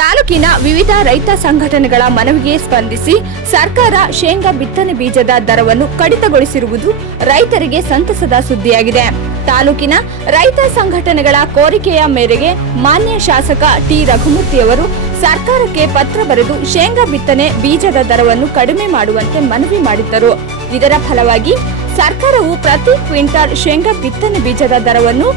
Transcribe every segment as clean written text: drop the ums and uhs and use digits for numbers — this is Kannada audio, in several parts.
ತಾಲೂಕಿನ ವಿವಿಧ ರೈತ ಸಂಘಟನೆಗಳ ಮನವಿಗೆ ಸ್ಪಂದಿಸಿ ಸರ್ಕಾರ ಶೇಂಗಾ ಬಿತ್ತನೆ ಬೀಜದ ದರವನ್ನು ಕಡಿತಗೊಳಿಸಿರುವುದು ರೈತರಿಗೆ ಸಂತಸದ ಸುದ್ದಿಯಾಗಿದೆ. ತಾಲೂಕಿನ ರೈತ ಸಂಘಟನೆಗಳ ಕೋರಿಕೆಯ ಮೇರೆಗೆ ಮಾನ್ಯ ಶಾಸಕ ಟಿ ರಘುಮೂರ್ತಿಯವರು ಸರ್ಕಾರಕ್ಕೆ ಪತ್ರ ಬರೆದು ಶೇಂಗಾ ಬಿತ್ತನೆ ಬೀಜದ ದರವನ್ನು ಕಡಿಮೆ ಮಾಡುವಂತೆ ಮನವಿ ಮಾಡಿದ್ದರು. ಇದರ ಫಲವಾಗಿ ಸರ್ಕಾರವು ಪ್ರತಿ ಕ್ವಿಂಟಾಲ್ ಶೇಂಗಾ ಬಿತ್ತನೆ ಬೀಜದ ದರವನ್ನು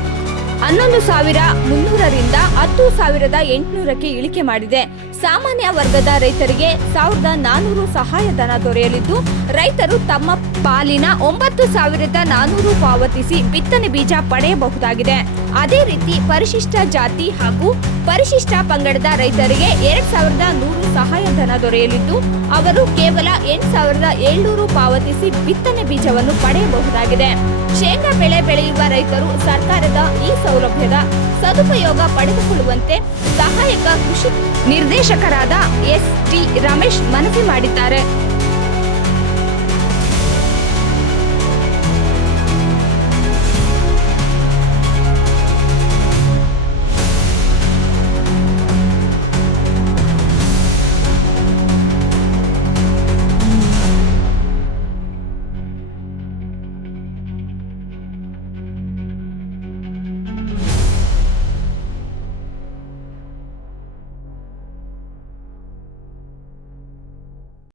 11,300ರಿಂದ 10,800ಕ್ಕೆ ಇಳಿಕೆ ಮಾಡಿದೆ. ಸಾಮಾನ್ಯ ವರ್ಗದ ರೈತರಿಗೆ 1,400 ಸಹಾಯಧನ ದೊರೆಯಲಿದ್ದು, ರೈತರು ತಮ್ಮ ಪಾಲಿನ 9,400 ಪಾವತಿಸಿ ಬಿತ್ತನೆ ಬೀಜ ಪಡೆಯಬಹುದಾಗಿದೆ. ಅದೇ ರೀತಿ ಪರಿಶಿಷ್ಟ ಜಾತಿ ಹಾಗೂ ಪರಿಶಿಷ್ಟ ಪಂಗಡದ ರೈತರಿಗೆ 2,100 ಸಹಾಯಧನ ದೊರೆಯಲಿದ್ದು, ಅವರು ಕೇವಲ 8,700 ಪಾವತಿಸಿ ಬಿತ್ತನೆ ಬೀಜವನ್ನು ಪಡೆಯಬಹುದಾಗಿದೆ. ಶೇಂಗಾ ಬೆಳೆ ಬೆಳೆಯುವ ರೈತರು ಸರ್ಕಾರದ ಈ ಸೌಲಭ್ಯದ ಸದುಪಯೋಗ ಪಡೆದುಕೊಳ್ಳುವಂತೆ ಸಹಾಯಕ ಕೃಷಿ ನಿರ್ದೇಶಕರಾದ ಎಸ್ ಟಿ ರಮೇಶ್ ಮನವಿ ಮಾಡಿದ್ದಾರೆ.